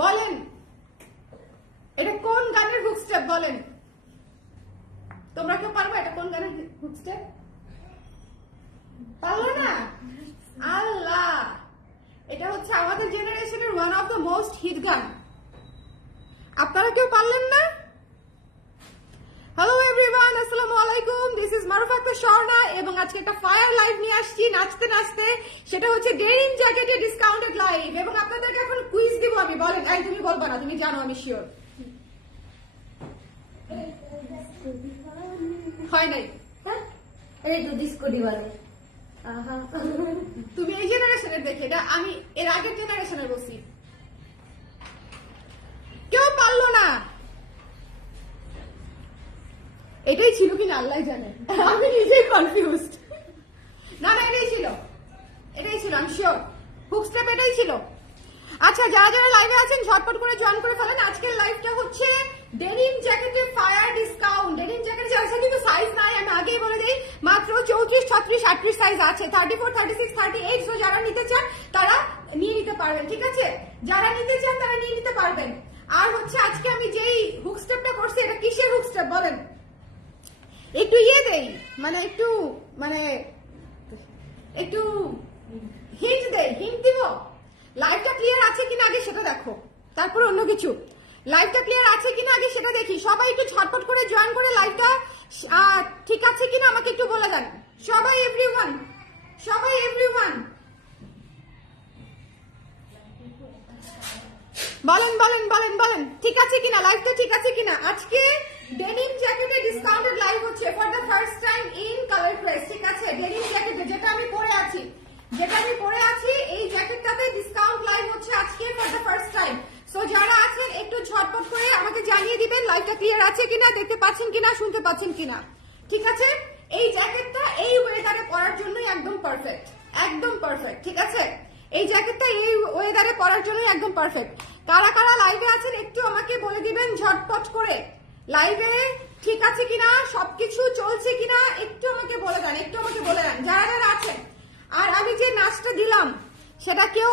বলেন এটা কোন গানের হুক স্টেপ? বলেন তোমরা কেউ পারবে এটা কোন গানের হুক স্টেপ? পারলো না? আল্লাহ, এটা হচ্ছে আমাদের জেনারেশনের one of the most hit গান। আপনারা কেউ পারলেন না? হ্যালো এভরিওয়ান, আসসালামু আলাইকুম। দিস ইজ মারুফা আক্তার স্বর্ণা এবং আজকে একটা ফায়ার লাইভ নিয়ে আসছি নাচতে নাচতে। সেটা হচ্ছে ডেনিম জ্যাকেটে ডিসকাউন্টেড লাইভ এবং আপনাদেরকে এখন কুইজ দিব আমি। বলেন, এই তুমি বলবা না, তুমি জানো আমি শিওর। হয় নাই? এই তো ডিস্কো দিওয়ালে। তুমি এই জেনারেশনের দেখে, এটা আমি এর আগের জেনারেশনের বলছি। কেউ পারলো না? এটাই ছিল কিনা আল্লাহ জানে, আমি নিজেই কনফিউজড। না না, এটাই ছিল, এটাই ছিল, আমি শিওর হুক স্টেপ এটাই ছিল। আচ্ছা, যারা যারা লাইভে আছেন ঝটপট করে জয়েন করে ফেলেন। আজকের লাইভটা হচ্ছে ডেনিম জ্যাকেটের ফায়ার ডিসকাউন্ট। ডেনিম জ্যাকেটের আছে কিন্তু সাইজ নাই, আমি আগেই বলে দিই, মাত্র 34, 36, 38 সাইজ আছে, 34, 36, 38। সো যারা নিতে চান তারা নিয়ে নিতে পারবেন, ঠিক আছে? যারা নিতে চান তারা নিয়ে নিতে পারবেন। আর হচ্ছে আজকে আমি যেই হুক স্টেপটা করছি, এটা কিসের হুক স্টেপ বলেন? একটু দেই, মানে একটু হিন্ট দেই, হিন্ট দিব। লাইভটা ক্লিয়ার আছে কিনা আগে সেটা দেখো, তারপর অন্য কিছু। লাইভটা ক্লিয়ার আছে কিনা আগে সেটা দেখি। সবাই একটু ঝটপট করে জয়েন করে লাইভটা ঠিক আছে কিনা আমাকে একটু বলে দেন। সবাই এভরিওয়ান, সবাই এভরিওয়ান বলেন বলেন বলেন বলেন, ঠিক আছে কিনা? লাইভটা ঠিক আছে কিনা? আজকে ডেনিম জ্যাকেটে ডিসকাউন্টেড লাইভ হচ্ছে for the first time in colour press, ঠিক আছে? ডেনিম জ্যাকেটে যেটা আমি পরে আছি, এই জ্যাকেটটাতে ডিসকাউন্ট লাইভ হচ্ছে আজকে for the first time. So যারা আছেন একটু ঝটপট করে আমাকে জানিয়ে দিবেন লাইভটা ক্লিয়ার আছে কিনা, দেখতে পাচ্ছেন কিনা, শুনতে পাচ্ছেন কিনা, ঠিক আছে? এই জ্যাকেটটা এই ওয়েদারে পরার জন্যই একদম পারফেক্ট, একদম পারফেক্ট, ঠিক আছে? এই জ্যাকেটটা এই ওয়েদারে পরার জন্যই একদম পারফেক্ট। কারা কারা লাইভে আছেন একটু আমাকে বলে দিবেন ঝটপট করে। লাইভে ঠিক আছে কিনা, সবকিছু চলছে কিনা একটু আমাকে বলে দেন, একটু আমাকে বলে দেন যারা যারা আছেন। আর আমি যে নাচটা দিলাম সেটা কেউ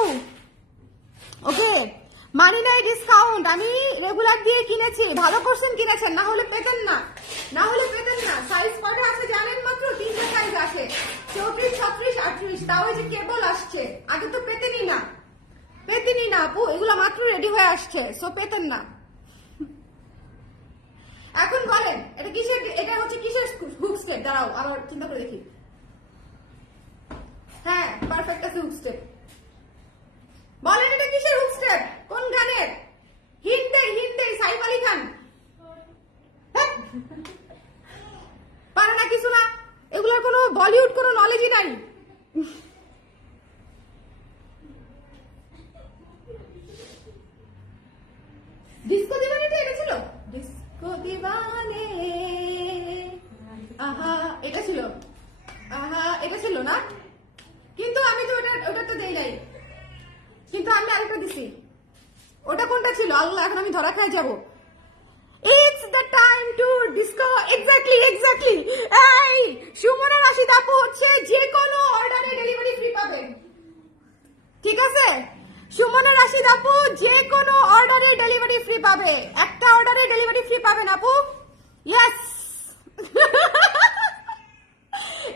ওকে মানি নাই ডিসকাউন্ট, আমি রেগুলার দিয়ে কিনেছি, ভালো করছেন কিনেছেন, না হলে পেতেন না, না হলে পেতেন না। সাইজ কটা আছে জানেন? মাত্র 3টে সাইজ আছে, 34, 36, 38। তাও এই যে কেবল আসছে, আগে তো পেতেনই না, পেতেনই না আপু, এগুলো মাত্র রেডি হয়ে আসছে, সো পেতেন না। এখন বলেন এটা কিসের, এটা হচ্ছে কিসের হুক স্টেপ? দাঁড়াও আবার চিন্তা করে দেখি। হ্যাঁ, পারফেক্ট আছে হুক স্টেপ। বলেন এটা কিসের হুক স্টেপ, কোন গানের? হিন্ট দেই, সাইফ আলী খান। পারে না, কিছু না, এগুলোর কোনো বলিউড কোনো নলেজই নাই। ডিস্কো দিওয়ানেটা এটা ছিল, ডিস্কো দিওয়ানে, আহা এটা ছিল, আহা এটা ছিল না, কিন্তু আমি তো ওটা তো দেই নাই, কিন্তু আমি আরেকটা দিছি। ওটা কোনটা ছিল আল্লাহ, এখন আমি ধরা খাই যাবো। It's the time to disco. Exactly. এই সুমনা রাশিদ আপু হচ্ছে যে কোনো অর্ডারে ডেলিভারি ফ্রি পাবেন, ঠিক আছে? সুমনা রাশিদ আপু যে কোনো অর্ডারে ডেলিভারি ফ্রি পাবে, একটা অর্ডারে ডেলিভারি ফ্রি পাবেন আপু। ইয়েস,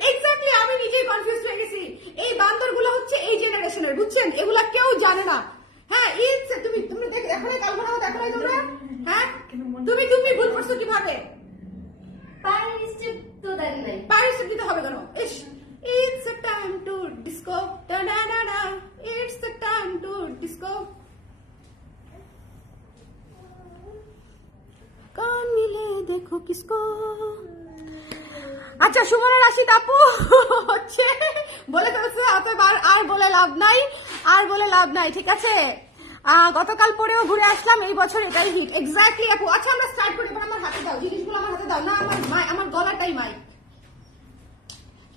এক্স্যাক্টলি, আমি নিজেই কনফিউজ হয়ে গেছি। এই বান্দরগুলো হচ্ছে এই জেনারেশনের, বুঝছেন? এগুলা কেউ জানে না। হ্যাঁ, তুমি এখনই কালপনা দেখো তোমরা। হ্যাঁ, তুমি ভুল করছো কিভাবে? পায়ের স্টেপ তো দেন নাই। পায়ের স্টেপ দিতে হবে কেন? It's a time to disco, da da da da, it's the time to disco. কান মিলে দেখো কিসকো। আচ্ছা, সুমনা রাশিদ আপু হচ্ছে বলে ফেলছে, আর বলে লাভ নাই, ঠিক আছে? গতকাল পরেও ঘুরে আসলাম, এই বছর এটাই হিট। এক্স্যাক্টলি আপু। আচ্ছা, আমরা স্টার্ট করি, এবার আমার হাতে দাও জিনিসগুলো, আমার হাতে দাও না, আমার গলাটাই মাই।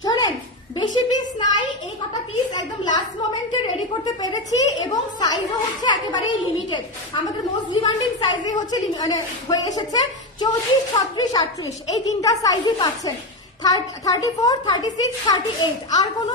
শোনেন, বেশি পিস নাই, এই কটা পিস একদম লাস্ট মোমেন্টে রেডি করতে পেরেছি এবং সাইজও হচ্ছে একেবারেই লিমিটেড। আমাদের মোস্ট ডিমান্ডিং সাইজে হচ্ছে মানে হয়ে এসেছে 34, 36, 38, এই তিনটা সাইজই পাচ্ছেন। 34, 36, 38, আর কোনো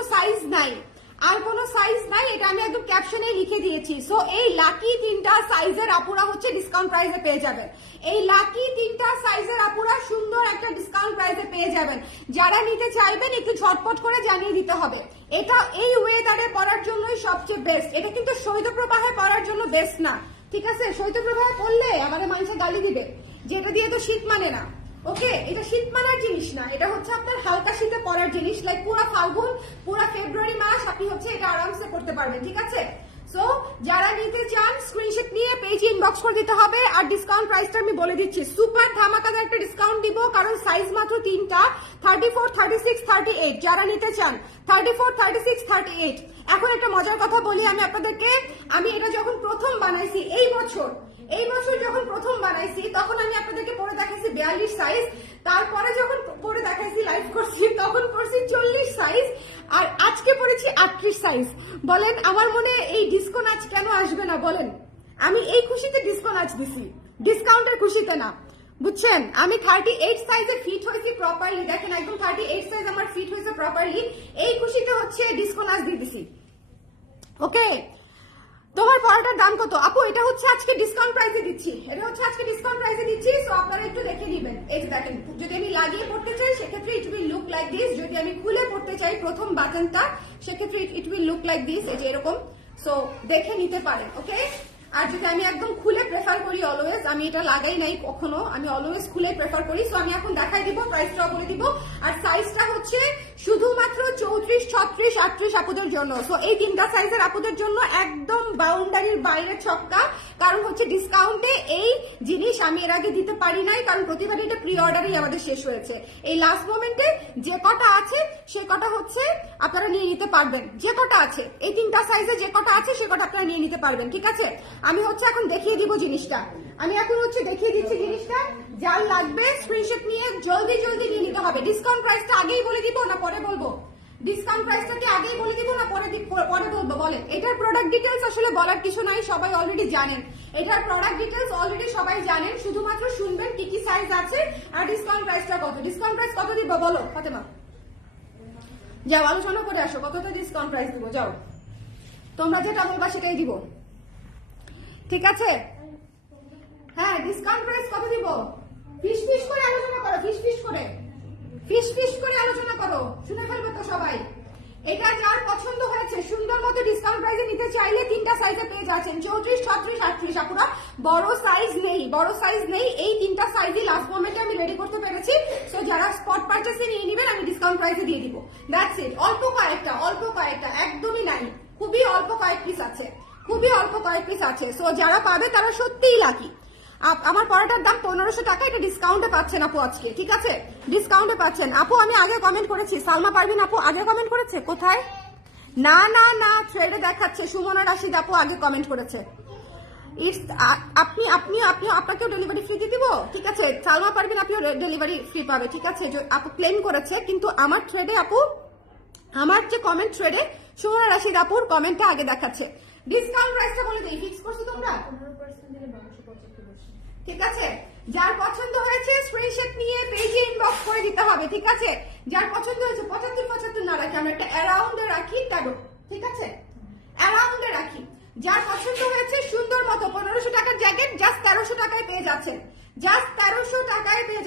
সাইজ নাই, এটা আমি একদম ক্যাপশনে লিখে দিয়েছি। সো এই লাকি 3টা সাইজের আপুরা হচ্ছে ডিসকাউন্ট প্রাইসে পেয়ে যাবেন। এই লাকি 3টা সাইজের আপুরা সুন্দর একটা ডিসকাউন্ট প্রাইসে পেয়ে যাবেন। যারা নিতে চাইবেন একটু ঝটপট করে জানিয়ে দিতে হবে। এটা এই ওয়েদারে পরার জন্যই সবচেয়ে বেস্ট। এটা কিন্তু শৈত্যপ্রবাহে পরার জন্য বেস্ট না, ঠিক আছে? শৈত্যপ্রবাহে পরলে আমাদের মানুষে গালি দিবে যে এটা দিয়ে তো শীত মানে না। ওকে, এটা শীত মানার জিনিস না, এটা হচ্ছে আপনার হালকা শীতে পরার জিনিস। লাইক পুরো ফাল্গুন, পুরো ফেব্রুয়ারি মাস আপনি হচ্ছে এটা আরামসে করতে পারবেন, ঠিক আছে? সো যারা নিতে চান স্ক্রিনশট নিয়ে পেজে ইনবক্স করে দিতে হবে। আর ডিসকাউন্ট প্রাইসটা আমি বলে দিচ্ছি, সুপার ধামাকাদার একটা ডিসকাউন্ট দিব, কারণ সাইজ মাত্র 3টা, 34, 36, 38। যারা নিতে চান 34, 36, 38। এখন একটা মজার কথা বলি আমি আপনাদেরকে, আমি এটা যখন প্রথম বানাইছি এই বছর যখন প্রথম বানাইছি তখন আমি আপনাদেরকে পরে দেখাইছি 42 সাইজ। তারপরে যখন পরে দেখাইছি লাইভ করছি তখন পড়ছি 40 সাইজ, আর আজকে পড়েছি 38 সাইজ। বলেন আমার মনে এই ডিস্কো নাচ কেন আসবে না বলেন? আমি এই খুশিতে ডিস্কো নাচ দিছি, ডিসকাউন্টের খুশিতে না, বুঝছেন? আমি 38 সাইজে ফিট হয়েছি প্রপারলি, দেখেন একদম 38 সাইজ আমার ফিট হয়েছে প্রপারলি। এই খুশিতে হচ্ছে ডিস্কো নাচ দিয়ে দিছি। ওকে, তোমার পড়াটার দাম কত আপু? এটা হচ্ছে আজকে ডিসকাউন্ট প্রাইসে দিচ্ছি, সো আপনারা একটু দেখে নেবেন। এই যে দেখেন, যদি আমি লাগিয়ে পড়তে চাই সেক্ষেত্রে it will look like this. যদি আমি খুলে পড়তে চাই প্রথম বাটনটা সেক্ষেত্রে it will look like this, এই যে এরকম। সো দেখে নিতে পারেন, ওকে? আর যদি আমি একদম খুলে প্রেফার করি অলওয়েজ, আমি এটা লাগাই নাই কখনো, আমি অলওয়েজ খুলে প্রেফার করি। সো আমি এখন দেখাই দিব, প্রাইসটাও বলে দিব। আর সাইজটা হচ্ছে শুধুমাত্র 34, 36, 38 আপুদের জন্য। সো এই 3টা সাইজের আপুদের জন্য একদম বাউন্ডারির বাইরে ছক্কা, কারণ হচ্ছে ডিসকাউন্টে এই জিনিস আমি এর আগে দিতে পারি নাই, কারণ প্রতিবারই এটা প্রি অর্ডারই আমাদের শেষ হয়েছে। এই লাস্ট মোমেন্টে যে কটা আছে সে কটা হচ্ছে আপনারা নিয়ে নিতে পারবেন, যে কটা আছে এই 3টা সাইজে যে কটা আছে সে কটা আপনারা নিয়ে নিতে পারবেন, ঠিক আছে? আমি হচ্ছে এখন দেখিয়ে দিব জিনিসটা, দেখিয়ে দিচ্ছি জিনিসটা। যার লাগবে স্ক্রিনশট নিয়ে জলদি নিয়ে নিতে হবে। ডিসকাউন্ট প্রাইসটা আগেই বলে দিব না পরে বলবো? ডিসকাউন্ট প্রাইসটা কি আগেই বলে দিব না পরে বলবো বলেন? এটার প্রোডাক্ট ডিটেলস আসলে বলার কিছু নাই, সবাই অলরেডি জানেন। এটার প্রোডাক্ট ডিটেলস অলরেডি সবাই জানেন, শুধুমাত্র শুনবেন কি কি সাইজ আছে আর ডিসকাউন্ট প্রাইসটা কত। ডিসকাউন্ট প্রাইস কত দিব বলো ফাতেমা? যাও আলোচনা করে আসো, কতটা ডিসকাউন্ট প্রাইস দিব, যাও তোমরা যেটা বলবা সেটাই দিব, ঠিক আছে? হ্যাঁ, ডিসকাউন্ট প্রাইস কত দিব? ফিস করে আলোচনা করো, ফিস করে আলোচনা করো, শুনে ফেলবে তো সবাই। এটা যার পছন্দ হয়েছে সুন্দর মতো ডিসকাউন্ট প্রাইসে নিতে চাইলে 3টা সাইজে পেয়ে যাচ্ছেন, 34, 36, 38। আপুরা বড় সাইজ নেই, এই 3টা সাইজই লাস্ট মোমেন্টে আমি রেডি করতে পেরেছি। সো যারা স্পট পারচেসে নিয়ে নেবেন আমি ডিসকাউন্ট প্রাইসে দিয়ে দিব, দ্যাটস ইট। অল্প কয়েকটা, একদমই নাই, খুবই অল্প কয়েক পিস আছে। সো যারা পাবে তারা সত্যিই লাকি। আমার পড়াটার দাম 1500 টাকা, এটা ডিসকাউন্টে পাচ্ছেন আপু আজকে, ঠিক আছে? ডিসকাউন্টে পাচ্ছেন আপু। আমি আগে কমেন্ট করেছি, সালমা পারভিন আপু আগে কমেন্ট করেছে, কোথায়? না থ্রেডে দেখাচ্ছে, সুমনা রাশিদ আপু আগে কমেন্ট করেছে। আপনাকেও ডেলিভারি ফ্রি দিয়ে দিব, ঠিক আছে? সালমা পারভিন আপনিও ডেলিভারি ফ্রি পাবে, ঠিক আছে? আপু ক্লেম করেছে, কিন্তু আমার থ্রেডে আপু, আমার যে কমেন্ট থ্রেডে সুমনা রাশিদ আপুর কমেন্টটা আগে দেখাচ্ছে। ডিসকাউন্ট প্রাইসটা বলে দিই, ফিক্স করছো তোমরা? 15% দিলে 1285, ঠিক আছে? যার পছন্দ হয়েছে স্ক্রিনশট নিয়ে পেজে ইনবক্স করে দিতে হবে, ঠিক আছে? যার পছন্দ হয়েছে 75 না রাখি, আমরা একটা অ্যারাউন্ডে রাখি, তেরো, ঠিক আছে? অ্যারাউন্ডে রাখি। যার পছন্দ হয়েছে সুন্দর মতো 1500 টাকার জ্যাকেট জাস্ট 1300 টাকায় পেয়ে যাচ্ছেন, 1300 টাকায় পেয়ে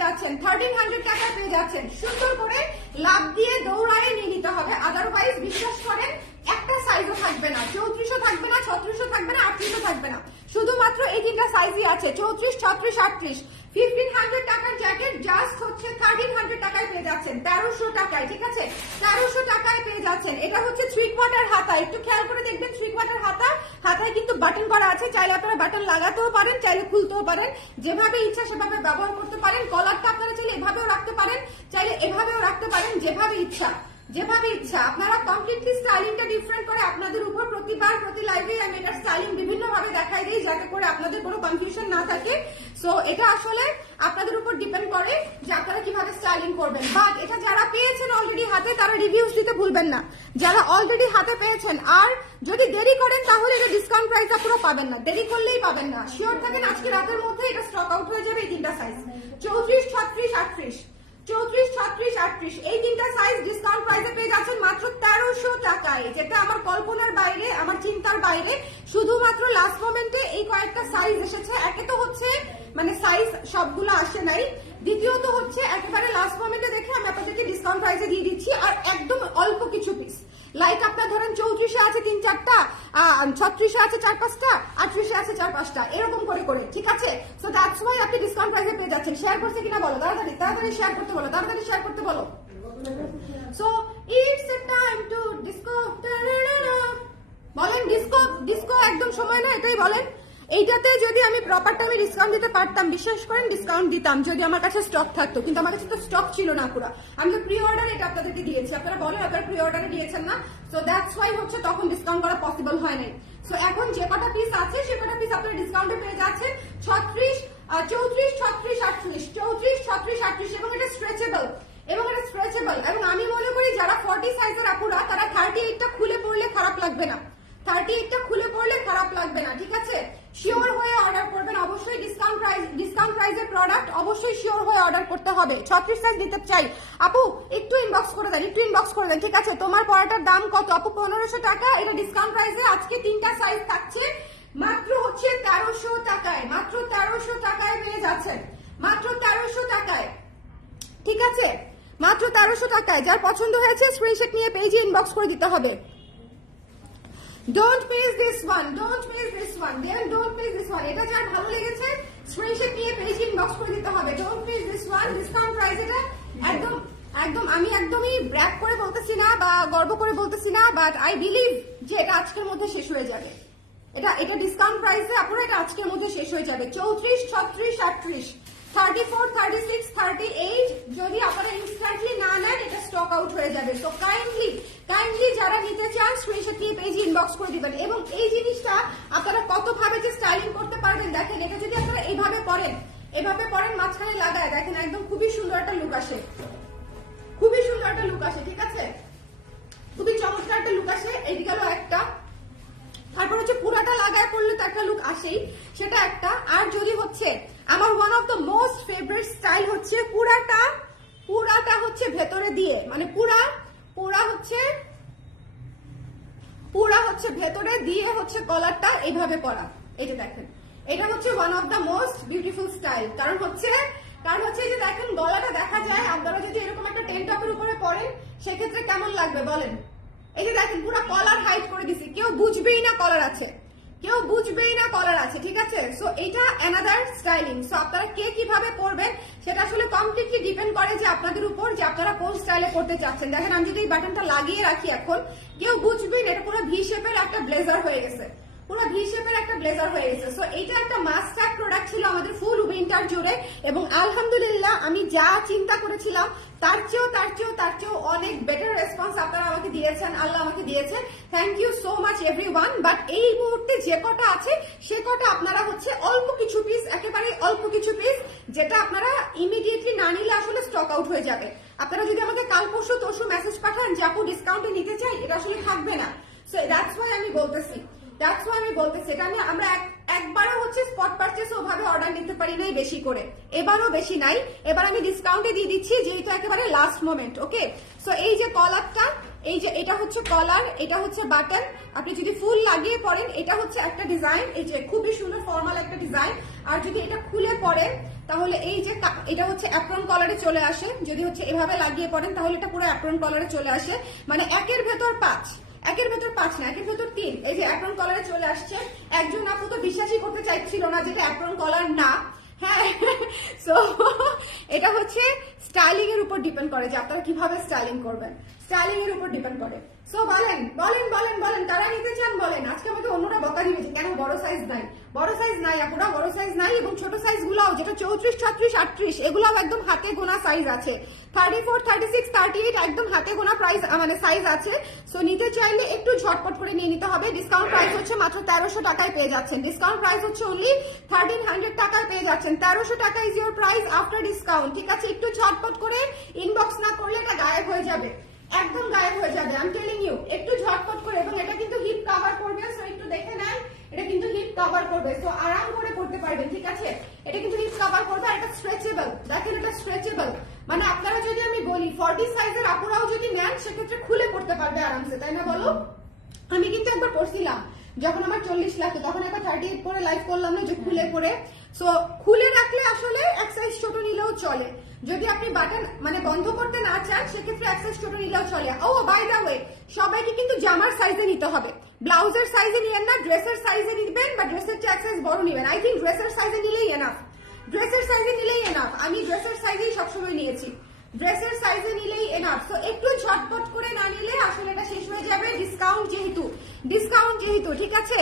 যাচ্ছেন। সুন্দর করে লাভ দিয়ে দৌড়ায় নিয়ে নিতে হবে, আদারওয়াইজ বিশ্বাস করেন একটা সাইজও থাকবে না, 3400 থাকবে না, 3600 থাকবে না, 3800 থাকবে না, শুধুমাত্র এই 3টা সাইজই আছে, 34, 36, 38। 1500 টাকার জ্যাকেট জাস্ট হচ্ছে 1300 টাকায় পেয়ে যাচ্ছেন, 1300 টাকায়, ঠিক আছে? 1300 টাকায় পেয়ে যাচ্ছেন। এটা হচ্ছে 3/4 হাতা, একটু খেয়াল করে দেখবেন 3/4 হাতা, হাতায় কিন্তু বাটন করা আছে, চাইলে আপনারা বাটন লাগাতেও পারেন, চাইলে খুলতেও পারেন, যেভাবে ইচ্ছা সেভাবে ব্যবহার করতে পারেন। কলারটা আপনারা চাইলে এভাবেও রাখতে পারেন, চাইলে এভাবেও রাখতে পারেন, যেভাবে ইচ্ছা আপনারা কমপ্লিটলি স্টাইলিংটা ডিফারেন্ট করে আপনাদের উপর। প্রতিবার প্রতি লাইভে আমি এটার স্টাইলিং বিভিন্ন ভাবে দেখাই দিই, যাতে করে আপনাদের কোনো কনফিউশন না থাকে। সো এটা আসলে আপনাদের উপর ডিপেন্ড করে যে আপনারা কিভাবে স্টাইলিং করবেন। বাট এটা যারা পেয়েছেন অলরেডি হাতে তারা রিভিউজ দিতে ভুলবেন না, যারা অলরেডি হাতে পেয়েছেন। আর যদি দেরি করেন তাহলে এটা ডিসকাউন্ট প্রাইস আপনারা পাবেন না, দেরি করলেই পাবেন না। শিওর থাকেন আজকে রাতের মধ্যে এটা স্টক আউট হয়ে যাবে। এই 3টা সাইজ 34, 36, 38, 34, 36, 38 এই 3টা সাইজ ডিসকাউন্ট প্রাইসে পেয়ে যাচ্ছেন মাত্র 1300 টাকায়, যেটা আমার কল্পনার বাইরে, আমার চিন্তার বাইরে। বাইরে, শুধুমাত্র লাস্ট মোমেন্টে এই কয়েকটা সাইজ এসেছে। একে তো হচ্ছে মানে সাইজ সবগুলো আসে নাই, দ্বিতীয়ত হচ্ছে একেবারে লাস্ট মোমেন্টে দেখে আমি আপনাদেরকে ডিসকাউন্ট প্রাইসে দিয়ে দিচ্ছি, আর একদম অল্প কিছু পিস। লাইক আপনার ধরেন 34-এ আছে 3-4টা, 36-এ আছে 4-5টা, 38-এ আছে 4-5টা, এরকম করে করে, ঠিক আছে? সো দ্যাটস ওয়াই আপনি ডিসকাউন্ট প্রাইসে পেয়ে যাচ্ছেন। শেয়ার করছে কিনা বলো, তাড়াতাড়ি তাড়াতাড়ি শেয়ার করতে বলো, তাড়াতাড়ি শেয়ার করতে বলো। So it's a time to disco. বলেন ডিসকো, ডিসকো একদম সময় না, এটাই বলেন। এইটাতে যদি আমি প্রপার টাইমে ডিসকাউন্ট দিতে পারতাম, বিশ্বাস করেন ডিসকাউন্ট দিতাম যদি আমার কাছে স্টক থাকতো, কিন্তু আমার কাছে তো স্টক ছিল না পুরো। আমি তো প্রি অর্ডার এটা আপনাদেরকে দিয়েছি, আপনারা বলেন আপনারা প্রি অর্ডারে দিয়েছেন না, সো দ্যাটস ওয়াই হচ্ছে তখন ডিসকাউন্ট করা পসিবল হয় নাই। সো এখন যে কটা পিস আছে সে কটা পিস আপনারা ডিসকাউন্টে পেয়ে যাচ্ছেন 34, 34, 36, 38, 34, 36, 38, এবং এটা স্ট্রেচেবল, এবং এটা স্ট্রেচেবল। এবং আমি মনে করি যারা 40 সাইজের আপুরা তারা 38টা খুলে পড়লে খারাপ লাগবে না, 38টা খুলে পড়লে খারাপ লাগবে না, ঠিক আছে? শিওর হয়ে অর্ডার করবেন অবশ্যই। ডিসকাউন্ট প্রাইসের প্রোডাক্ট অবশ্যই শিওর হয়ে অর্ডার করতে হবে। 36 সাইজ দিতে চাই আপু, একটু ইনবক্স করে দেন, একটু ইনবক্স করে দেন, ঠিক আছে? তোমার পড়াটার দাম কত আপু? 1500 টাকা। এটা ডিসকাউন্ট প্রাইসে আজকে 3টা সাইজ থাকছে মাত্র হচ্ছে 1300 টাকায়, মাত্র 1300 টাকায় পেয়ে যাচ্ছেন, মাত্র 1300 টাকায়, ঠিক আছে? মাত্র 1300 টাকায়। যার পছন্দ হয়েছে স্ক্রিনশট নিয়ে পেজে ইনবক্স করে দিতে হবে। Don't miss this one, don't miss this one, then don't miss this one. এটা যার ভালো লেগেছে স্ক্রিনশট নিয়ে পেজ ইনবক্স করে দিতে হবে। Don't miss this one, discount price এটা একদম একদম আমি একদমই ব্র্যাক করে বলতেছি না বা গর্ব করে বলতেছি না, বাট আই বিলিভ যে এটা আজকের মধ্যে শেষ হয়ে যাবে। এটা ডিসকাউন্ট প্রাইসে আপনারা এটা আজকের মধ্যে শেষ হয়ে যাবে। 34, 36, 38, 34, 36, 38 যদি আপনারা ইনস্ট্যান্টলি না নেন এটা স্টক আউট হয়ে যাবে। সো কাইন্ডলি যারা নিতে চান স্ক্রিনশট নিয়ে পেজে ইনবক্স করে দিবেন। এবং এই জিনিসটা আপনারা কত ভাবে যে স্টাইলিং করতে পারবেন দেখেন, এটা যদি আপনারা এইভাবে পরেন, এভাবে পরেন, মাঝখানে লাগায় দেখেন একদম খুবই সুন্দর একটা লুক আসে, খুবই সুন্দর একটা লুক আসে, ঠিক আছে? খুবই চমৎকার একটা লুক আসে। এই গেল একটা। তারপর হচ্ছে পুরাটা লাগায় পড়লে তো একটা লুক আসেই, সেটা একটা। আর যদি হচ্ছে আমার one of the most favourite style হচ্ছে পুরাটা হচ্ছে ভেতরে দিয়ে, মানে পুরা হচ্ছে ভেতরে দিয়ে হচ্ছে কলারটা এইভাবে পরা। এটা দেখেন, এটা হচ্ছে one of the most beautiful style. কারণ হচ্ছে এই যে দেখেন গলাটা দেখা যায়, আপনারা যদি এরকম একটা টেন টপের উপরে পরেন সেক্ষেত্রে কেমন লাগবে বলেন? এই যে দেখেন পুরো কলার হাইড করে দিছি, কেউ বুঝবেই না কলার আছে, কেউ বুঝবেই না কলার আছে, ঠিক আছে? সো এটা অ্যানাদার স্টাইলিং। সো আপনারা কে কিভাবে পরবেন সেটা আসলে কমপ্লিটলি ডিপেন্ড করে যে আপনাদের উপর, যে আপনারা কোন স্টাইলে পড়তে চাচ্ছেন। দেখেন আমি যদি এই বাটনটা লাগিয়ে রাখি এখন, কেউ বুঝবেই না, এটা পুরো ভি শেপের একটা ব্লেজার হয়ে গেছে, পুরো ভি শেপের একটা ব্লেজার হয়ে গেছে। সো এটা একটা মাস্ট হ্যাভ প্রোডাক্ট ছিল আমাদের ফুল উইন্টার জুড়ে, এবং আলহামদুলিল্লাহ আমি যা চিন্তা করেছিলাম তার চেয়েও অনেক বেটার রেসপন্স আপনারা আমাকে দিয়েছেন, আল্লাহ আমাকে দিয়েছে। Thank you so much everyone. But এই মুহূর্তে যে কটা আছে সে কটা আপনারা হচ্ছে অল্প কিছু পিস, একেবারে অল্প কিছু পিস, যেটা আপনারা ইমিডিয়েটলি না নিলে আসলে স্টক আউট হয়ে যাবে। আপনারা যদি আমাকে কাল পরশু মেসেজ পাঠান যে আপু ডিসকাউন্টে নিতে চাই, এটা আসলে থাকবে না। সো দ্যাটস ওয়াই আমি বলতেছি, এটা আমরা একবারও হচ্ছে স্পট পারচেস ওভাবে অর্ডার নিতে পারি নাই বেশি করে, এবারও বেশি নাই, এবার আমি ডিসকাউন্টে দিয়ে দিচ্ছি যেহেতু একেবারে লাস্ট মোমেন্ট। ওকে, সো এই যে কলারটা, এই যে এটা হচ্ছে কলার, এটা হচ্ছে বাটন, আপনি যদি ফুল লাগিয়ে পরেন এটা হচ্ছে একটা ডিজাইন, এই যে খুবই সুন্দর ফর্মাল একটা ডিজাইন। আর যদি এটা খুলে পরেন তাহলে এই যে এটা হচ্ছে অ্যাপ্রন কলারে চলে আসে, যদি হচ্ছে এভাবে লাগিয়ে পরেন তাহলে এটা পুরো অ্যাপ্রন কলারে চলে আসে, মানে একের ভেতর 5 না, একের ভেতর 3, এই যে অ্যাপ্রন কলারে চলে আসছে। একজন আপু তো বিশ্বাসই করতে চাইছিল না যেটা অ্যাপ্রন কলার না। হ্যাঁ, সো এটা হচ্ছে স্টাইলিং এর উপর ডিপেন্ড করে যে আপনারা কিভাবে স্টাইলিং করবেন, স্টাইলিং এর উপর ডিপেন্ড করে। সো বলেন কারা নিতে চান বলেন। আজকে আমাকে অন্যরা বকা দিবে যে কেন বড় সাইজ নাই, আপুরা বড় সাইজ নাই, এবং ছোট সাইজ গুলাও যেটা 34, 36, 38 এগুলাও একদম হাতে গোনা সাইজ আছে। 34, 36, 38 একদম হাতে গোনা প্রাইস মানে সাইজ আছে। সো নিতে চাইলে একটু ঝটপট করে নিয়ে নিতে হবে। ডিসকাউন্ট প্রাইস হচ্ছে মাত্র 1300 টাকায় পেয়ে যাচ্ছেন। ডিসকাউন্ট প্রাইস হচ্ছে অনলি 1300 টাকায় পেয়ে যাচ্ছেন। 1300 টাকা is your price after discount, ঠিক আছে? একটু ঝটপট করে ইনবক্স না করলে এটা গায়েব হয়ে যাবে, একদম গায়েব হয়ে যাবে, আই এম টেলিং ইউ। একটু ঝটপট করে, এবং এটা কিন্তু হিপ কভার করবে, সো একটু দেখে নেন, এটা কিন্তু হিপ কভার করবে, সো আরাম করে করতে পারবেন, ঠিক আছে? এটা কিন্তু হিপ কভার করবে, আর এটা স্ট্রেচেবল, দেখেন এটা স্ট্রেচেবল, মানে আপনারা যদি আমি বলি 40 সাইজের আপুরাও যদি নেন সেক্ষেত্রে খুলে পড়তে পারবে আরামসে, তাই না বলো? আমি কিন্তু একবার পড়ছিলাম যখন আমার 40 লাগতো তখন একটা 38 পরে লাইভ করলাম না, যে খুলে পরে। সো খুলে রাখলে আসলে এক সাইজ ছোট নিলেও চলে। যদি আপনি বাটন মানে বন্ধ করতে না চান সেক্ষেত্রে এক সাইজ ছোট নিলেও চলে। ও বাই দা ওয়ে, সবাইকে কিন্তু জামার সাইজে নিতে হবে, ব্লাউজের সাইজে নিবেন না, ড্রেসের সাইজে নিবেন বা ড্রেসের চেয়ে এক সাইজ বড় নিবেন। আই থিঙ্ক ড্রেসের সাইজে নিলেই এনাফ, ড্রেসের সাইজে নিলেই এনাফ। আমি ড্রেসের সাইজেই সবসময় নিয়েছি, ড্রেসের সাইজে নিলেই এনাফ। সো একটু ঝটপট করে না নিলে আসলে এটা শেষ হয়ে যাবে, ডিসকাউন্ট যেহেতু ঠিক আছে।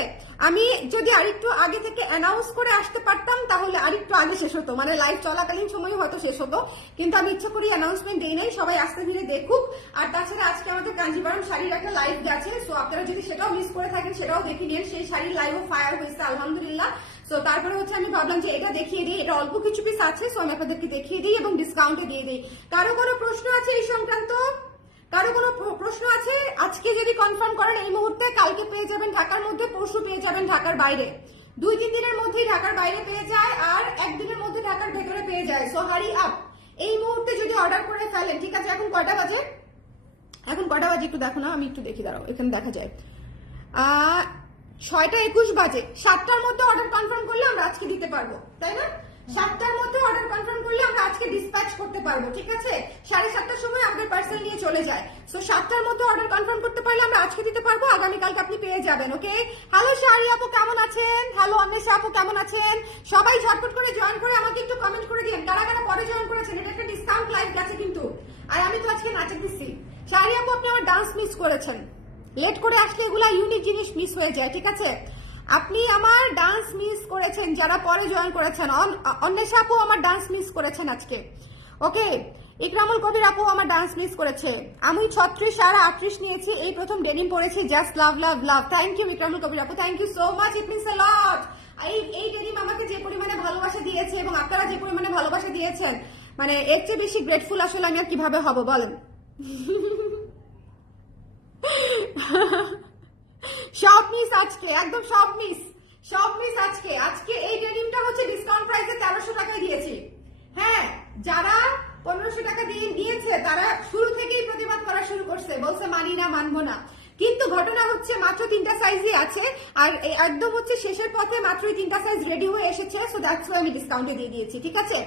আমি যদি আরেকটু আগে থেকে অ্যানাউন্স করে আসতে পারতাম তাহলে আরেকটু আগে শেষ হতো, মানে লাইভ চলাকালীন সময় হয়তো শেষ হতো, কিন্তু আমি ইচ্ছা করি অ্যানাউন্সমেন্ট দেই নাই, সবাই আস্তে ধীরে দেখুক। আর তাছাড়া আজকে আমাদের কাঞ্জিবরম শাড়ির একটা লাইভ গেছে, সো আপনারা যদি সেটাও মিস করে থাকেন সেটাও দেখে নিন। সেই শাড়ির লাইভও ফায়ার হয়েছে আলহামদুলিল্লাহ। সো তারপরে হচ্ছে আমি ভাবলাম যে এটা দেখিয়ে দিই, এটা অল্প কিছু পিস আছে, সো আমি আপনাদেরকে দেখিয়ে দিই এবং ডিসকাউন্টে দিয়ে দিই। কারো কোনো প্রশ্ন আছে এই সংক্রান্ত? কারো কোনো প্রশ্ন আছে? আজকে যদি কনফার্ম করেন এই মুহূর্তে, কালকে পেয়ে যাবেন ঢাকার মধ্যে, পরশু পেয়ে যাবেন ঢাকার বাইরে, 2-3 দিনের মধ্যেই ঢাকার বাইরে পেয়ে যায় আর একদিনের মধ্যে ঢাকার ভেতরে পেয়ে যায়। সো হারি আপ, এই মুহূর্তে যদি অর্ডার করে ফেলেন, ঠিক আছে। এখন কয়টা বাজে একটু দেখো না, আমি একটু দেখি, দাঁড়াও, এখানে দেখা যায় 6টা 21 বাজে। 7টার মধ্যে অর্ডার কনফার্ম করলে আমরা আজকে দিতে পারবো, তাই না? 7টার মধ্যে অর্ডার কনফার্ম করলে আমরা আজকে ডিসপ্যাচ করতে পারবো, ঠিক আছে। 7:30টার সময় আপনার পার্সেল নিয়ে চলে যায়। সো 7টার মধ্যে অর্ডার কনফার্ম করতে পারলে আমরা আজকে দিতে পারবো, আগামীকালকে আপনি পেয়ে যাবেন। ওকে, হ্যালো শাহরি আপু কেমন আছেন? হ্যালো অন্বেষা আপু কেমন আছেন? সবাই ঝটপট করে জয়েন করে আমাকে একটু কমেন্ট করে দিন কারা কারা পরে জয়েন করেছেন। এটা একটা ডিসকাউন্ট লাইভ গেছে কিন্তু, আর আমি তো আজকে নাচে দিচ্ছি। শাহরি আপু আপনি আমার ডান্স মিস করেছেন, লেট করে আসলে এগুলা ইউনিক জিনিস মিস হয়ে যায়, ঠিক আছে। আপনি আমার ডান্স মিস করেছেন, যারা পরে জয়েন করেছেন। অন্বেষা আপু আমার ডান্স মিস করেছেন আজকে। ওকে, ইকরামুল কবির আপু আমার ডান্স মিস করেছে। আমি 36 আর 38 নিয়েছি, এই প্রথম ডেনিম পরেছি, just love love love. Thank you Ikramul Kabir আপু, thank you so much, it means a lot. এই ডেনিম আমাকে যে পরিমাণে ভালোবাসা দিয়েছে এবং আপনারা যে পরিমাণে ভালোবাসা দিয়েছেন, মানে এর চেয়ে বেশি গ্রেটফুল আসলে আমি আর কিভাবে হব বলেন। সব মিস আজকে, একদম সব মিস আজকে এই ডেনিমটা হচ্ছে ডিসকাউন্ট প্রাইসে 1300 টাকায় দিয়েছি। হ্যাঁ, যারা 1500 টাকা দিয়ে দিয়েছে তারা শুরু থেকেই প্রতিবাদ করা শুরু করছে, বলছে মানি না, মানবো না। কিন্তু ঘটনা হচ্ছে মাত্র 3টা সাইজই আছে, আর একদম হচ্ছে শেষের পথে মাত্রই 3টা সাইজ রেডি হয়ে এসেছে। সো দ্যাটস ওয়াই আমি ডিসকাউন্টে দিয়ে দিয়েছি, ঠিক আছে।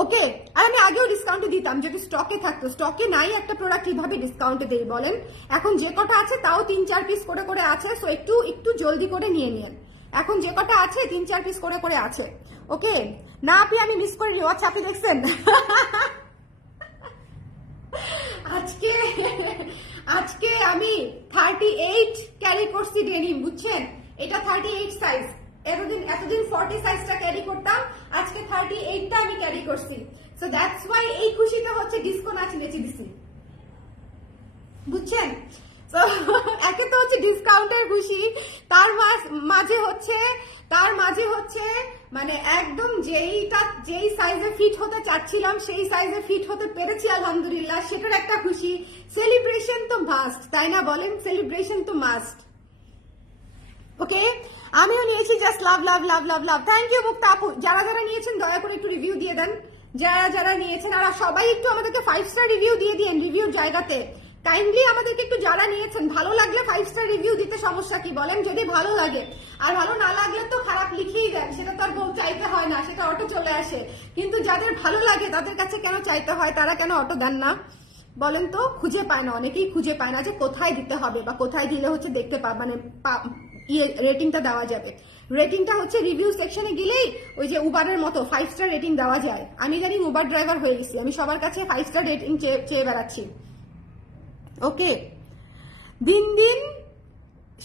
ওকে, আর আমি আগেও ডিসকাউন্টে দিতাম যদি স্টকে থাকতো, স্টকে নাই একটা প্রোডাক্ট কিভাবে ডিসকাউন্টে দেই বলেন। এখন যে কটা আছে তাও 3-4 পিস করে আছে, সো একটু জলদি করে নিয়ে নিন। এখন যে কটা আছে 3-4 পিস করে আছে। ওকে, না আপনি আমি মিস করিনি। আচ্ছা, আপনি দেখছেন আজকে আমি 38 ক্যারি করছি ডেনিম, বুঝছেন। এটা 38 সাইজ, এতদিন 40 সাইজটা ক্যারি করতাম, আজকে 38টা আমি ক্যারি করছি। সো দ্যাটস ওয়াই এই খুশিতে হচ্ছে ডিস্কো নাচ নেচে দিছি, বুঝছেন। সো একে তো হচ্ছে ডিসকাউন্টের খুশি, তার মাঝে হচ্ছে মানে একদম যেই সাইজে ফিট হতে চাচ্ছিলাম সেই সাইজে ফিট হতে পেরেছি আলহামদুলিল্লাহ, সেটার একটা খুশি। সেলিব্রেশন তো মাস্ট, তাই না বলেন, সেলিব্রেশন তো মাস্ট। ওকে, আমিও নিয়েছি, just love love love love love. Thank you Mukta আপু, যারা নিয়েছেন দয়া করে একটু রিভিউ দিয়ে দেন, যারা নিয়েছেন। আর সবাই একটু আমাদেরকে 5 স্টার রিভিউ দিয়ে দিন রিভিউর জায়গাতে। কাইন্ডলি আমাদেরকে একটু, যারা নিয়েছেন, ভালো লাগলে 5 স্টার রিভিউ দিতে সমস্যা কি বলেন, যদি ভালো লাগে। আর ভালো না লাগলে তো খারাপ লিখেই দেন, সেটা তো আর বউ চাইতে হয় না, সেটা অটো চলে আসে। কিন্তু যাদের ভালো লাগে তাদের কাছে কেন চাইতে হয়, তারা কেন অটো দেন না বলেন তো? খুঁজে পায় না, অনেকেই খুঁজে পায় না যে কোথায় দিতে হবে বা কোথায় দিলে হচ্ছে দেখতে মানে রেটিংটা দেওয়া যাবে। রেটিংটা হচ্ছে রিভিউ সেকশনে গেলেই ওই যে উবারের মতো 5 স্টার রেটিং দেওয়া যায়। আমি জানি উবার ড্রাইভার হয়ে গেছি, আমি সবার কাছে 5 স্টার রেটিং চেয়ে বেড়াচ্ছি। ওকে, দিন দিন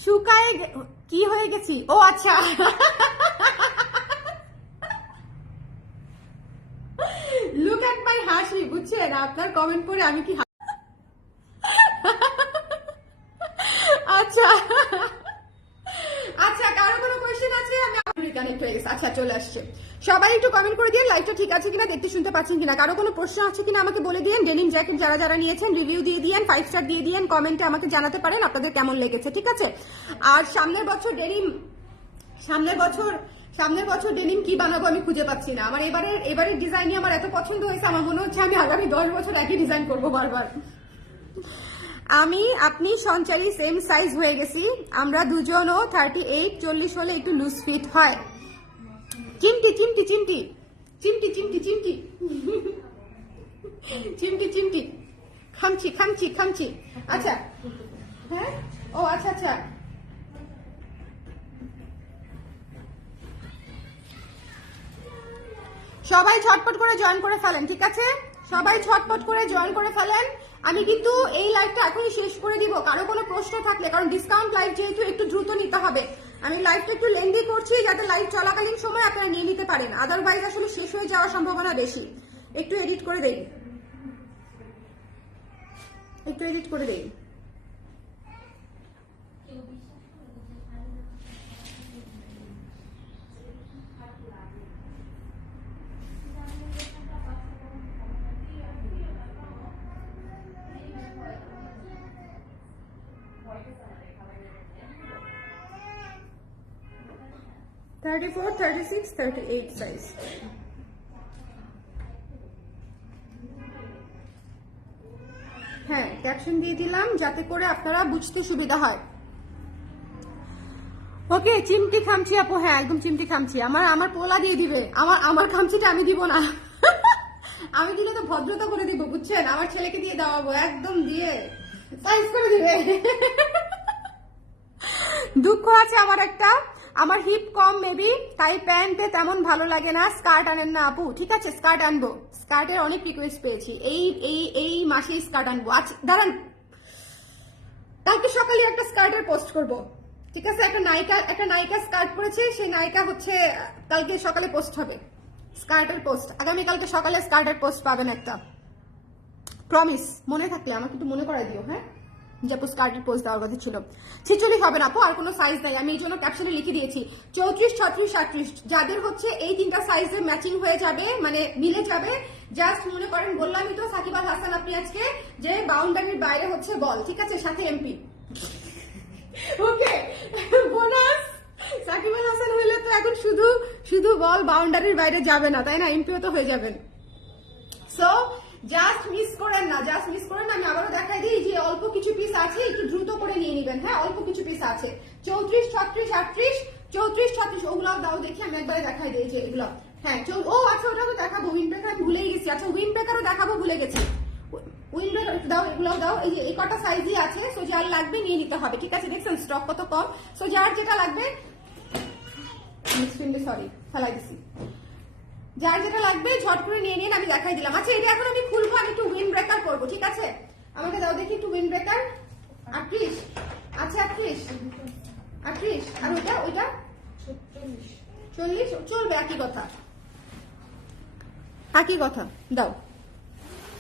শুকায় কি হয়ে গেছি। ও আচ্ছা, লুক এট মাই হাসি, বুঝছেন। আপনার কমেন্ট পড়ে আমি কি আচ্ছা, কারো কোনো কোয়েশ্চেন আছে? আমি রিকানেক্ট হয়ে গেছে, আচ্ছা চলে আসছে। সবাই একটু কমেন্ট করে দিন লাইভটা ঠিক আছে কিনা, দেখতে শুনতে পাচ্ছেন কিনা। কারো কোনো প্রশ্ন আছে কিনা আমাকে বলে দিন। ডেনিম জ্যাকেট যারা নিয়েছেন রিভিউ দিয়ে দিন, 5 স্টার দিয়ে দিন, কমেন্টে আমাকে জানাতে পারেন আপনাদের কেমন লেগেছে, ঠিক আছে। আর সামনের বছর ডেনিম কি বানাবো আমি খুঁজে পাচ্ছি না। আমার এবারের ডিজাইনই আমার এত পছন্দ হয়েছে, আমার মনে হচ্ছে আমি আগামী 10 বছর একই ডিজাইন করবো বারবার। আমি আপনি সঞ্চারী সেম সাইজ হয়ে গেছি, আমরা দুজনও 38 40 হলে একটু লুজ ফিট হয়। চিমটি চিমটি চিমটি চিমটি চিমটি চিমটি চিমটি চিমটি খামচি খামচি খামচি। আচ্ছা হ্যাঁ, ও আচ্ছা আচ্ছা। সবাই ঝটপট করে জয়েন করে ফেলেন, ঠিক আছে? সবাই ঝটপট করে জয়েন করে ফেলেন। আমি কিন্তু এই লাইভটা এখনই শেষ করে দিব, কারো কোনো প্রশ্ন থাকলে, কারণ ডিসকাউন্ট লাইভ যেহেতু একটু দ্রুত নিতে হবে, আমি লাইভটা একটু লেন্দি করছি যাতে লাইভ চলাকালীন সময় আপনারা নিয়ে নিতে পারেন, আদারওয়াইজ আসলে শেষ হয়ে যাওয়ার সম্ভাবনা বেশি। একটু এডিট করে দেই, একটু এডিট করে দেই। Thirty 34, 36, 38 size. হ্যাঁ, ক্যাপশন দিয়ে দিলাম যাতে করে আপনারা বুঝতে সুবিধা হয়। ওকে, চিমটি খামচি আপু, হ্যাঁ একদম চিমটি খামচি। আমার পোলা দিয়ে দিবে, আমার খামচিটা আমি দিব না। আমি দিলে তো ভদ্রতা করে দিব, বুঝছেন? আমার ছেলেকে দিয়ে দেওয়াবো, একদম দিয়ে সাইজ করে দিবে। দুঃখ আছে আমার একটা, আমার হিপ কম মেবি, তাই প্যান্টে তেমন ভালো লাগে না। স্কার্ট আনেন না আপু? ঠিক আছে, স্কার্ট আনবো। স্কার্টের অনেক রিকোয়েস্ট পেয়েছি, এই মাসে স্কার্ট আনবো। আচ্ছা দাঁড়ান, কালকে সকালে একটা স্কার্টের পোস্ট করব, ঠিক আছে? একটা নায়িকা স্কার্ট পরেছে, সেই নায়িকা হচ্ছে কালকে সকালে পোস্ট হবে, স্কার্টের পোস্ট। আগামীকালকে সকালে স্কার্টের পোস্ট পাবেন একটা, প্রমিস। মনে থাকলে আমাকে একটু মনে করাই দিও, হ্যাঁ? যে আপু স্কার্টের পোস্ট দেওয়ার কথা ছিল। 46 হবে না আপু, আর কোনো সাইজ নাই, আমি এই জন্য ক্যাপশনে লিখে দিয়েছি 34, 36, 38। যাদের হচ্ছে এই তিনটা সাইজে ম্যাচিং হয়ে যাবে, মানে মিলে যাবে, জাস্ট মনে করেন, বললামই তো সাকিব আল হাসান আপনি আজকে, যে বাউন্ডারির বাইরে হচ্ছে বল, ঠিক আছে, সাথে এমপি। ওকে, বোনাস সাকিব আল হাসান হইলে তো এখন শুধু বল, বাউন্ডারির বাইরে যাবে না, তাই না? এমপিও তো হয়ে যাবেন। সো জাস্ট মিস করেন না, জাস্ট মিস করেন না। আমি আবারও দেখাই দিই যে অল্প কিছু পিস আছে, একটু দ্রুত করে নিয়ে নেবেন, হ্যাঁ? অল্প কিছু পিস আছে, 34, 36, 38, 34, 36, ওগুলো দাও দেখি, আমি একবারে দেখাই দিই যে এগুলো। হ্যাঁ, ও আচ্ছা, ওটা তো দেখাবো, উইন্ড ব্রেকার আমি ভুলেই গেছি। আচ্ছা, উইন্ড ব্রেকারও দেখাবো, ভুলে গেছি। উইন্ড ব্রেকার দাও, এগুলোও দাও। এই যে এই কটা সাইজই আছে, সো যার লাগবে নিয়ে নিতে হবে, ঠিক আছে? দেখছেন স্টক কত কম। সো যার যেটা লাগবে, সরি ফেলাই দিছি, যার যেটা লাগবে ঝট করে নিয়ে নিন, আমি দেখাই দিলাম। আচ্ছা, এটা এখন আমি খুলবো, আমি একটু উইন্ড ব্রেকার করবো, ঠিক আছে? আমাকে দাও দেখি একটু উইন্ড ব্রেকার। 38, আচ্ছা 38, 38, আর ওইটা 40 চলবে, একই কথা, একই কথা। দাও,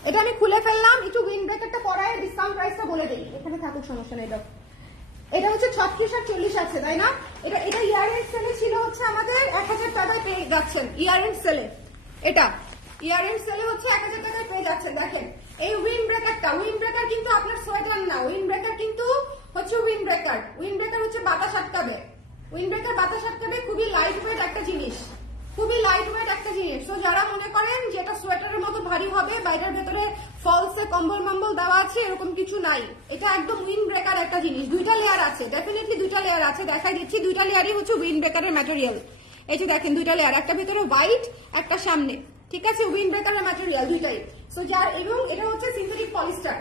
এটা আমি খুলে ফেললাম। একটু উইন্ড ব্রেকারটা পরায় ডিসকাউন্ট প্রাইসটা বলে দিই, এখানে থাকুক, সমস্যা নেই। দাও, এটা হচ্ছে 36 আর 40 আছে, তাই না? এটা ইয়ার এন্ড সেলে ছিল হচ্ছে আমাদের 1000 টাকায় পেয়ে যাচ্ছেন, ইয়ার এন্ড সেলে। এটা ইয়ার এন্ড সেলে হচ্ছে 1000 টাকায় পেয়ে যাচ্ছেন। দেখেন এই উইন্ড ব্রেকারটা, উইন্ড ব্রেকার কিন্তু আপনার সোয়েটার না, উইন্ড ব্রেকার কিন্তু হচ্ছে উইন্ড ব্রেকার। উইন্ড ব্রেকার হচ্ছে বাতাস আটকাবে, উইন্ড ব্রেকার বাতাস আটকাবে। খুবই লাইট ওয়েট একটা জিনিস, খুবই লাইট ওয়েট একটা জিনিস। তো যারা মনে করেন যে এটা সোয়েটারের মতো ভারী হবে, বাইরের ভেতরে ফলসে কম্বল মম্বল দেওয়া আছে, এরকম কিছু নাই। এটা একদম উইন্ড ব্রেকার একটা জিনিস। দুইটা লেয়ার আছে, ডেফিনেটলি দুইটা লেয়ার আছে, দেখাই দিচ্ছি। দুইটা লেয়ারই হচ্ছে উইন্ড ব্রেকারের ম্যাটেরিয়াল। এই যে দেখেন দুইটা লেয়ার, একটা ভেতরে হোয়াইট, একটা সামনে, ঠিক আছে? উইন্ড ব্রেকারের ম্যাটেরিয়াল দুইটাই। সো যার, এবং এটা হচ্ছে সিনথেটিক পলিস্টার,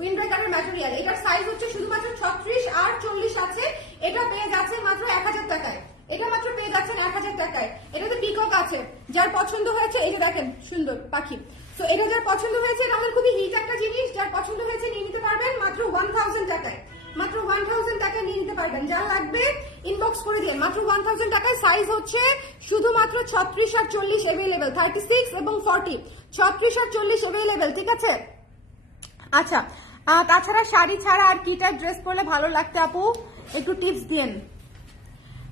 উইন্ড ব্রেকারের ম্যাটেরিয়াল। এটার সাইজ হচ্ছে শুধুমাত্র 36 আর 40 আছে। এটা পেয়ে যাচ্ছে মাত্র 1000 টাকায়, এটা মাত্র পেয়ে যাচ্ছেন 1000 টাকায়। এটাতে পিকক আছে, যার পছন্দ হয়েছে, এই যে দেখেন সুন্দর পাখি। তো এটা যার পছন্দ হয়েছে, এটা আমাদের খুবই হিট একটা জিনিস, যার পছন্দ হয়েছে নিয়ে নিতে পারবেন মাত্র 1000 টাকায়, মাত্র 1000 টাকায় নিয়ে নিতে পারবেন। যার লাগবে ইনবক্স করে দিয়ে, মাত্র 1000 টাকায়। সাইজ হচ্ছে শুধুমাত্র 36 আর 40 অ্যাভেলেবেল, 36 এবং 40, 36 আর 40 অ্যাভেলেবেল, ঠিক আছে? আচ্ছা, তাছাড়া শাড়ি ছাড়া আর কি টাইপ ড্রেস পরলে ভালো লাগতে আপু, একটু টিপস দিন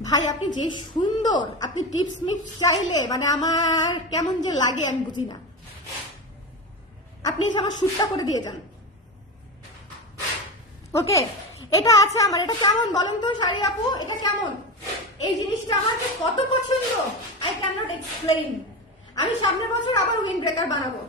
ভাই। আপনি যে সুন্দর, আপনি টিপস মিপস চাইলে মানে আমার কেমন যে লাগে আমি বুঝি না। আপনি আমার শুটটা করে দিয়ে যান, ওকে? এটা আছে আমার, এটা কেমন বলেন তো শাড়ি আপু, এটা কেমন? এই জিনিসটা আমার কত পছন্দ, আই ক্যান নট এক্সপ্লেইন। আমি সামনের বছর আবার উইন্ড ব্রেকার বানাবো,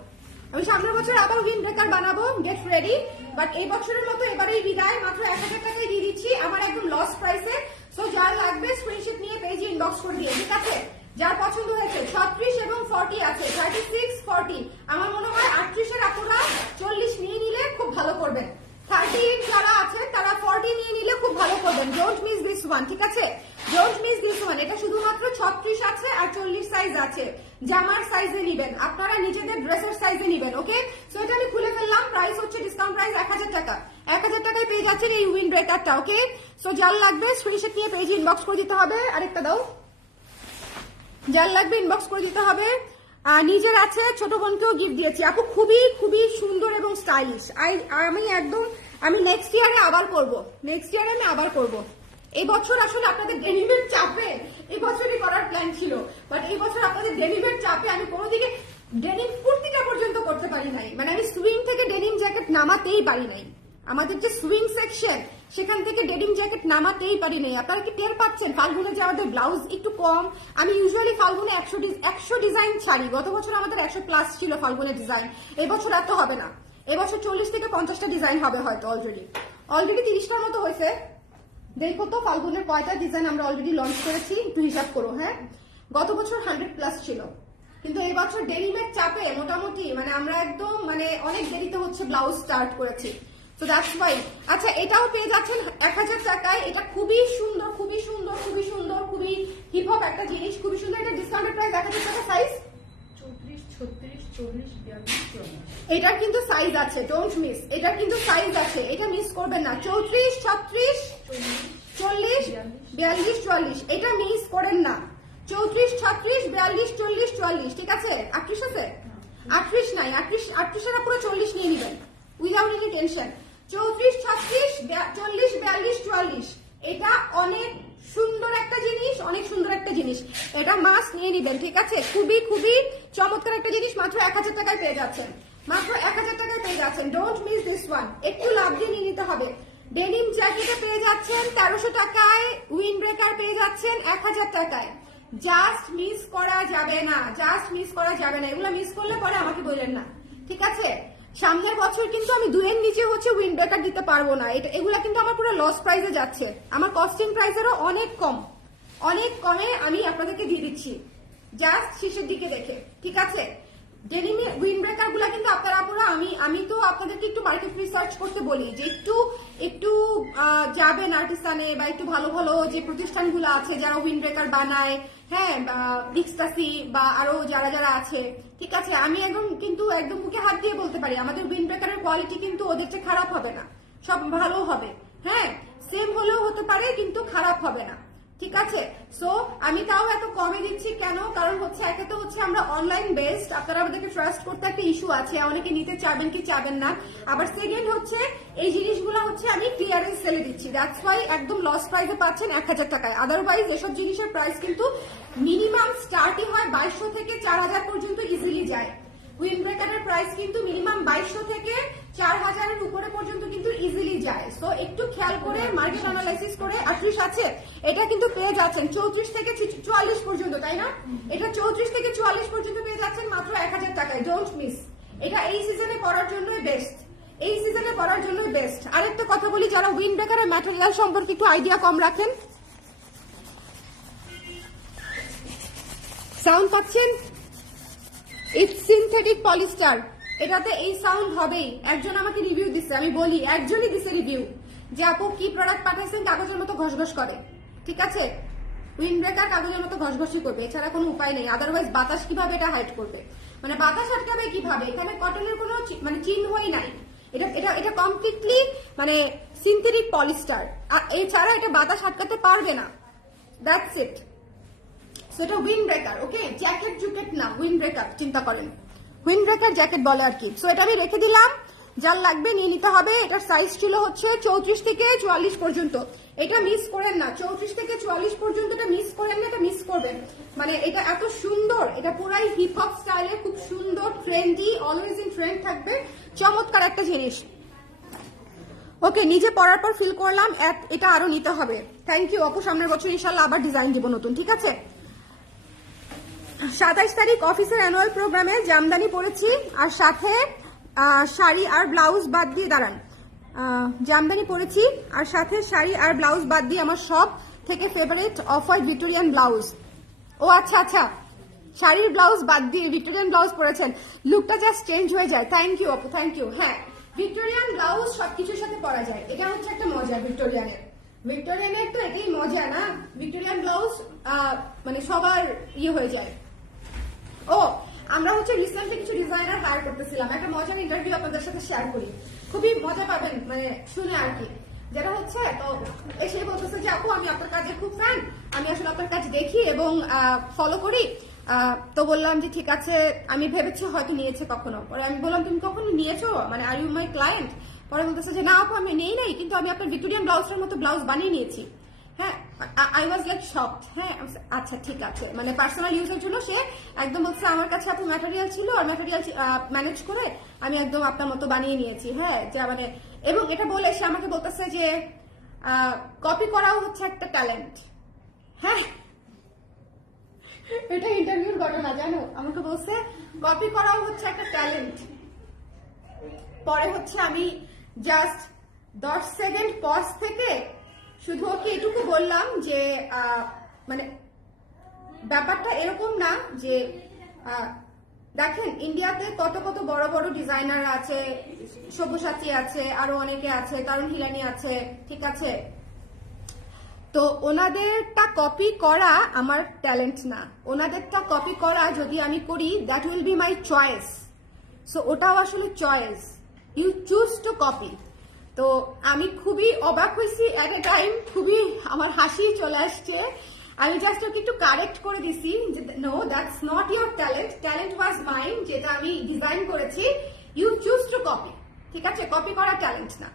আমি সামনের বছর আবার উইন্ড ব্রেকার বানাবো, গেট রেডি। বাট এই বছরের মতো এবারেই বিদায়, মাত্র 1000 টাকায় দিয়ে দিচ্ছি আমার একদম লস প্রাইসে। সো যার লাগবে স্ক্রিনশট নিয়ে পেজে ইনবক্স করে দিয়ে, ঠিক আছে? যার পছন্দ হয়েছে 36 এবং 40 আছে, 36 40। আমার মনে হয় 38 এর আপুরা 40 নিয়ে নিলে খুব ভালো করবেন। 30 যারা আছে তারা 40 নিয়ে নিলে খুব ভালো করবেন। ডোন্ট মিস দিস ওয়ান, ঠিক আছে? Don't miss this one. এটা শুধুমাত্র 36 আছে আর 40 সাইজ আছে। জামার সাইজে নিবেন, আপনারা নিজেদের ড্রেসের সাইজে নিবেন, ওকে? সো এটা আমি খুলে ফেললাম। প্রাইস হচ্ছে ডিসকাউন্ট প্রাইস 1000 টাকা। 1000 টাকায় পেয়ে যাচ্ছেন এই উইন্ড ব্রেকারটা, ওকে? সো যার লাগবে স্ক্রিনশট নিয়ে পেজে ইনবক্স করে দিতে হবে। আরেকটা দাও, যার লাগবে ইনবক্স করে দিতে হবে। নিজের আছে, ছোট বোনকেও গিফট দিয়েছি। আপু খুবই খুবই সুন্দর এবং স্টাইলিশ। আমি নেক্সট ইয়ারে আবার করব, নেক্সট ইয়ারে আমি আবার করব। এই বছর আসলে আপনাদের ডেনিমের চাপে এই বছরই করার প্ল্যান ছিল, বাট এই বছর আপনাদের ডেনিমের চাপে আমি কোনো দিকে ডেনিম কুর্তিটা পর্যন্ত করতে পারি নাই। মানে আমি সুইং থেকে ডেনিম জ্যাকেট নামাতেই পারি নাই। আমাদের যে সুইং সেকশন সেখান থেকে ডেনিম জ্যাকেট নামাতেই পারি নাই। আপনারা কি টের পাচ্ছেন? ফাল্গুনে যে আমাদের ব্লাউজ একটু কম। আমি ইউজুয়ালি ফাল্গুনে 100 ডিজাইন ছাড়ি। গত বছর আমাদের 100+ ছিল ফাল্গুনের ডিজাইন। এবছর এত হবে না, এবছর 40 থেকে 50টা ডিজাইন হবে হয়তো। অলরেডি 30টার মতো হয়েছে। দেখো তো ফাল্গুনের কয়টা ডিজাইন আমরা অলরেডি লঞ্চ করেছি, একটু হিসাব করো। হ্যাঁ, গত বছর 100+ ছিল, কিন্তু এই বছর ডেনিমের চাপে মোটামুটি মানে আমরা একদম মানে অনেক দেরিতে হচ্ছে ব্লাউজ স্টার্ট করেছি। তো দ্যাটস ওয়াই। আচ্ছা, এটাও পেয়ে যাচ্ছেন 1000 টাকায়। এটা খুবই সুন্দর, খুবই সুন্দর, খুবই সুন্দর, খুবই হিপ হপ একটা জিনিস, খুবই সুন্দর। এটা ডিসকাউন্টেড প্রাইস 1000 টাকা। সাইজ 34, 36, 40, 42, 44। এটার কিন্তু সাইজ আছে, ডোন্ট মিস। এটার কিন্তু সাইজ আছে, এটা মিস করবেন না। 34, 36, 40, 42, 44, এটা মিস করেন না। 34, 36, 42, 40, 44, ঠিক আছে? 38 আছে? 38 নাই, 38 এর পুরো 40 নিয়ে নেবেন উইদাউট এনি টেনশন। 34, 36, 40, 42, 44, এটা অনেক সুন্দর একটা জিনিস, অনেক সুন্দর একটা জিনিস। এটা মাস্ট নিয়ে নিবেন, ঠিক আছে? খুবই খুবই চমৎকার একটা জিনিস। মাত্র 1000 টাকায় পেয়ে যাচ্ছেন, মাত্র 1000 টাকায় পেয়ে যাচ্ছেন। ডোন্ট মিস দিস ওয়ান, একটু লাভ দিয়ে নিয়ে নিতে হবে। ডেনিম জ্যাকেটে পেয়ে যাচ্ছেন 1300 টাকায়, উইন্ড ব্রেকার পেয়ে যাচ্ছেন 1000 টাকায়। জাস্ট মিস করা যাবে না, জাস্ট মিস করা যাবে না। এগুলো মিস করলে পরে আমাকে বললেন না, ঠিক আছে? সামনের বছর কিন্তু আমি 2 এর নিচে হচ্ছে উইন্ড ব্রেকার দিতে পারবো না। এগুলা কিন্তু আমার পুরো লস প্রাইসে যাচ্ছে। আমার কস্টিং প্রাইসেরও অনেক কম, অনেক কমে আমি আপনাদেরকে দিয়ে দিচ্ছি, জাস্ট শেষের দিকে দেখে, ঠিক আছে? ডেনিম উইন্ড ব্রেকার গুলা কিন্তু আপনারা পুরো আমি তো আপনাদেরকে একটু মার্কেট রিসার্চ করতে বলি যে একটু যাবেন আর্টিসানে বা একটু ভালো ভালো যে প্রতিষ্ঠানগুলো আছে যারা উইন্ড ব্রেকার বানায়, হ্যাঁ, ডিক্সটাসি বা আরো যারা যারা আছে, ঠিক আছে? আমি একদম মুখে হাত দিয়ে বলতে পারি আমাদের উইন্ড ব্রেকারের কোয়ালিটি কিন্তু ওদের চেয়ে খারাপ হবে না, সব ভালো হবে। হ্যাঁ, সেম হলেও হতে পারে কিন্তু খারাপ হবে না, ঠিক আছে? সো আমি তাও এত কমে দিচ্ছি কেন? কারণ হচ্ছে একে তো হচ্ছে আমরা অনলাইন বেসড, আপনারা আমাদেরকে ট্রাস্ট করতে একটা ইস্যু আছে, অনেকে নিতে চাবেন কি চাবেন না। আবার সেকেন্ড হচ্ছে এই জিনিসগুলো হচ্ছে আমি ক্লিয়ারেন্স সেলে দিচ্ছি, দ্যাটস ওয়াই একদম লস প্রাইসে পাচ্ছেন 1000 টাকায়। আদারওয়াইজ এসব জিনিসের প্রাইস কিন্তু মিনিমাম স্টার্টই হয় 2200 থেকে 4000 পর্যন্ত ইজিলি যায়। উইন্ড ব্রেকারের প্রাইস কিন্তু মিনিমাম 2200 থেকে 4000 এর উপরে পর্যন্ত কিন্তু ইজিলি যায়। সো একটু খেয়াল করে মার্কেট অ্যানালাইসিস করে। 38 আছে, এটা কিন্তু পেয়ে যাচ্ছেন 34 থেকে 44 পর্যন্ত, তাই না? এটা 34 থেকে 44 পর্যন্ত পেয়ে যাচ্ছেন মাত্র 1000 টাকায়। ডোন্ট মিস, এটা এই সিজনে পরার জন্যই বেস্ট, এই সিজনে পরার জন্যই বেস্ট। আরেকটা কথা বলি, যারা উইন্ড ব্রেকারের ম্যাটেরিয়াল সম্পর্কে একটু আইডিয়া কম রাখেন, সাউন্ড পাচ্ছেন? ইটস সিনথেটিক পলিস্টার, এটাতে এই সাউন্ড হবেই। একজন আমাকে রিভিউ দিচ্ছে, আমি বলি একজনই দিচ্ছে রিভিউ যে আপু কি প্রোডাক্ট পাঠাইছেন, কাগজের মতো ঘসঘস করে, ঠিক আছে? উইন্ড ব্রেকার কাগজের মতো ঘসঘসই করবে, এছাড়া কোনো উপায় নেই। আদারওয়াইজ বাতাস কিভাবে এটা হাইড করবে, মানে বাতাস আটকাবে কিভাবে? এখানে কটনের কোনো মানে চিহ্নই নাই। এটা কমপ্লিটলি মানে সিনথেটিক পলিস্টার, আর এছাড়া এটা বাতাস আটকাতে পারবে না, দ্যাটস ইট। সো এটা উইন্ড ব্রেকার, ওকে? জ্যাকেট জুকেট না, উইন্ড ব্রেকার, চিন্তা করেন। উইন্ড ব্রেকার জ্যাকেট বলে আর কি। সো এটা আমি রেখে দিলাম, যার লাগবে নিয়ে নিতে হবে। এটার সাইজ ছিল হচ্ছে 34 থেকে 44 পর্যন্ত। এটা মিস করেন না, 34 থেকে 44 পর্যন্ত এটা মিস করেন না, এটা মিস করবেন। মানে এটা এত সুন্দর, এটা পুরাই হিপ হপ স্টাইলে, খুব সুন্দর, ট্রেন্ডি, অলওয়েজ ইন ট্রেন্ড থাকবে, চমৎকার একটা জিনিস। ওকে, নিজে পরার পর ফিল করলাম এটা আরো নিতে হবে। থ্যাংক ইউ আপু, সামনের বছর ইনশাল্লাহ আবার ডিজাইন দিব নতুন, ঠিক আছে? 27 তারিখ অফিসের অ্যানুয়াল প্রোগ্রামে জামদানি পরেছি আর সাথে শাড়ি আর ব্লাউজ বাদ দিয়ে দাঁড়ান জামদানি পরেছি আর সাথে শাড়ি আর ব্লাউজ বাদ দিয়ে আমার সব থেকে favourite off white Victorian blouse. ও আচ্ছা আচ্ছা, শাড়ির ব্লাউজ বাদ দিয়ে ভিক্টোরিয়ান ব্লাউজ পরেছেন, লুকটা জাস্ট চেঞ্জ হয়ে যায়। থ্যাংক ইউ আপু, থ্যাংক ইউ। হ্যাঁ, ভিক্টোরিয়ান ব্লাউজ সবকিছুর সাথে পরা যায়, এটা হচ্ছে একটা মজা ভিক্টোরিয়ানের তো এটাই মজা না, ভিক্টোরিয়ান ব্লাউজ মানে সবার ইয়ে হয়ে যায়। ও আমরা হচ্ছে রিসেন্টলি কিছু ডিজাইনার হায়ার করতেছিলাম, একটা মজার ইন্টারভিউ আপনাদের সাথে শেয়ার করি, খুবই মজা পাবেন মানে শুনে আর কি। যেটা হচ্ছে তো এসে বলতেছে যে আপু আমি আপনার কাজে খুব ফ্যান, আমি আসলে আপনার কাজ দেখি এবং ফলো করি। তো বললাম যে ঠিক আছে, আমি ভেবেছি হয়তো নিয়েছে কখনো। পরে আমি বললাম তুমি কখনো নিয়েছো, মানে আর ইউ মাই ক্লায়েন্ট? পরে বলতেছে যে না আপু আমি নেই নাই, কিন্তু আমি আপনার ভিক্টোরিয়ান ব্লাউজটার মতো ব্লাউজ বানিয়ে নিয়েছি। হ্যাঁ, আই ওয়াজ লাইক শকড। হ্যাঁ আচ্ছা ঠিক আছে, মানে পার্সোনাল ইউজের জন্য সে একদম বলছে আমার কাছে আপু ম্যাটেরিয়াল ছিল আর ম্যাটেরিয়াল ম্যানেজ করে আমি একদম আপনার মতো বানিয়ে নিয়েছি। হ্যাঁ যা মানে, এবং এটা বলে সে আমাকে বলতেছে যে কপি করাও হচ্ছে একটা ট্যালেন্ট। হ্যাঁ এটা ইন্টারভিউর ঘটনা জানো, আমাকে বলছে কপি করাও হচ্ছে একটা ট্যালেন্ট। পরে হচ্ছে আমি জাস্ট 10 সেকেন্ড পজ থেকে শুধু ওকে এটুকু বললাম যে মানে ব্যাপারটা এরকম না যে দেখেন ইন্ডিয়াতে কত কত বড় বড় ডিজাইনার আছে, সব্যসাচী আছে, আরো অনেকে আছে, তারুণ হিলানি আছে, ঠিক আছে? তো ওনাদেরটা কপি করা আমার ট্যালেন্ট না, ওনাদেরটা কপি করা যদি আমি করি that will be my choice. So ওটাও আসলে choice, you choose to copy. তো আমি খুবই অবাক হয়েছি এট এ টাইম, খুবই আমার হাসি চলে আসছে। আমি জাস্ট ওকে একটু কারেক্ট করে দিছি যে no that's not your talent, talent was mine, যেটা আমি ডিজাইন করেছি। ইউ চুজ টু কপি, ঠিক আছে? কপি করা ট্যালেন্ট না,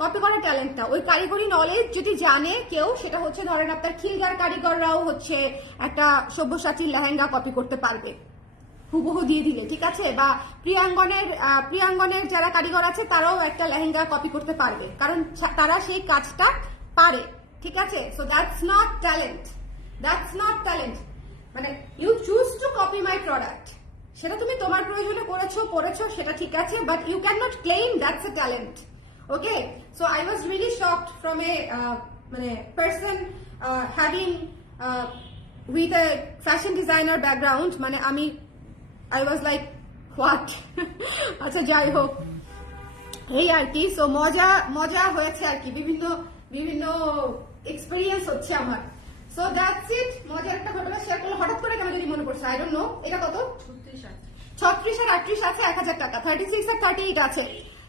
কপি করা ট্যালেন্ট না। ওই কারিগরি নলেজ যদি জানে কেউ, সেটা হচ্ছে ধরেন আপনার খিলগার কারিগররাও হচ্ছে একটা সব্যসাচীর লেহেঙ্গা কপি করতে পারবে হুবহু দিয়ে দিলে, ঠিক আছে? বা প্রিয়াঙ্গনের যারা কারিগর আছে তারাও একটা লেহেঙ্গা কপি করতে পারবে, কারণ তারা সেই কাজটা পারে, ঠিক আছে? So that's not talent, that's not talent. মানে you choose to copy my product, সেটা তুমি তোমার প্রয়োজনে পড়েছো সেটা ঠিক আছে, but you can not claim that's a talent. Okay, so I was really shocked from a person having with a fashion designer background. মানে I was like what? আচ্ছা যাই হোক, এই আর কি। সো মজা হয়েছে আর কি, বিভিন্ন এক্সপেরিয়েন্স হচ্ছে আমার। সো দ্যাটস ইট, মজার একটা ঘটনা শেয়ার করলে হঠাৎ করে কেন যদি মনে পড়ছে, আই ডোন্ট নো। এটা কত? 36 আর 38 আছে 1000 টাকা, 36 আর 38 আছে,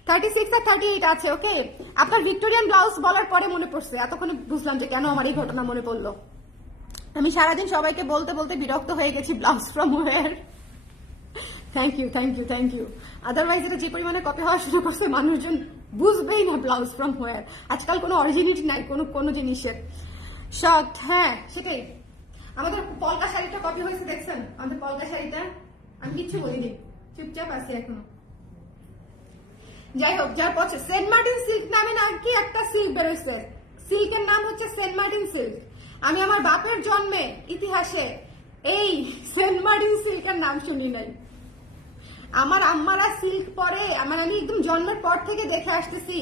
36 আর 38 আছে। ওকে, আপনার ভিক্টোরিয়ান ব্লাউজ বলার পরে মনে পড়ছে, এতক্ষণে বুঝলাম যে কেন আমার এই ঘটনা মনে পড়লো। আমি সারাদিন সবাইকে বলতে বলতে বিরক্ত হয়ে গেছি, blouse from where. Thank you thank you thank you. Otherwise এটা যে পরিমাণে কপি হওয়া শুরু করছে মানুষজন বুঝবেই না ব্লাউজ ফ্রম ওয়্যার। আজকাল কোনো অরিজিনালিটি নাই কোনো জিনিসের। শর্ট, হ্যাঁ সেটাই। আমাদের পলকা শাড়িটা কপি হয়েছে দেখছেন, আমাদের পলকা শাড়িটা। আমি কিচ্ছু বলিনি, চুপচাপ আছি এখনো। যাই হোক, যার পছন্দ, সেন্ট মার্টিন সিল্ক নামে নাকি একটা সিল্ক বেরোচ্ছে, সিল্কের নাম হচ্ছে সেন্ট মার্টিন সিল্ক। আমি আমার বাপের জন্মে ইতিহাসে এই সেন্ট মার্টিন সিল্কের নাম শুনি নাই। আমার আম্মারা সিল্ক পরে, আমি একদম জন্মের পর থেকে দেখে আসতেছি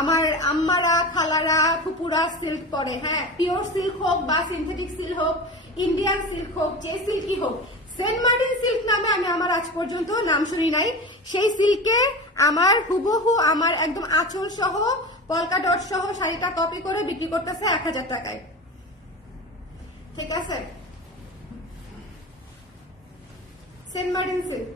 আমার আম্মারা, খালারা, ফুপুরা সিল্ক পরে। হ্যাঁ, পিওর সিল্ক হোক বা সিনথেটিক সিল্ক হোক, ইন্ডিয়ান সিল্ক হোক, যে সিল্কই হোক, সেন্ট মার্টিন সিল্ক নামে আমি আমার আজ পর্যন্ত নাম শুনি নাই। সেই সিল্কে আমার হুবহু আমার একদম আঁচল সহ পলকা ডট সহ শাড়িটা কপি করে বিক্রি করতেছে 1000 টাকায়, ঠিক আছে? Saint Martin silk.